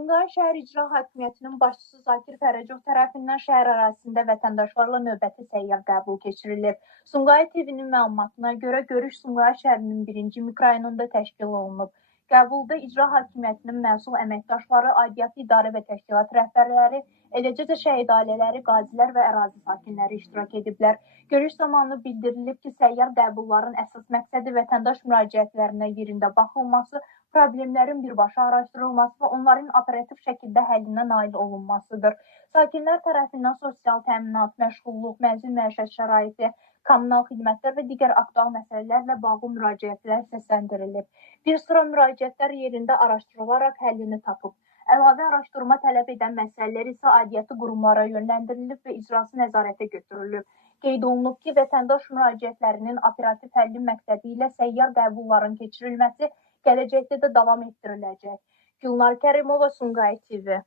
Sumqayıt şəhər İcra Hakimiyyətinin başçısı Zakir Fərəcov tərəfindən şəhər ərazisində vətəndaşlarla növbəti səyyar qəbul keçirilib. Sumqayıt TV-nin məlumatına görə görüş Sumqayıt şəhərinin 1-ci mikrorayonunda təşkil olunub. Qəbulda İcra Hakimiyyətinin məsul əməkdaşları, aidiyyatı idarə və təşkilat rəhbərləri, eləcə də şəhid ailələri, qazilər və ərazi sakinləri iştirak ediblər. Görüş zamanı bildirilib ki, səyyar qəbulların əsas məqsədi vətəndaş müraciətlərinə yerində baxılması, problemlərin birbaşa araşdırılması və onların operativ şəkildə həllinə nail olunmasıdır. Sakinlər tərəfindən sosial təminat, məşğulluq, mənzil məişət şəraiti, kommunal xidmətlər və digər aktual məsələlərlə bağlı müraciətlər səsləndirilib. Bir sıra müraciətlər yerində araşdırılaraq həllini tapıb. Əlavə araşdırma tələb edən məsələlər isə aidiyyatı qurumlara yönləndirilib və icrası nəzarətə götürülüb. Qeyd olunub ki, vətəndaş müraciətlərinin operativ həlli məqsədi ilə səyyar qəbulların keçirilməsi gələcəkdə də davam etdiriləcək. Gülnar Kərimova, Sumqayıt TV.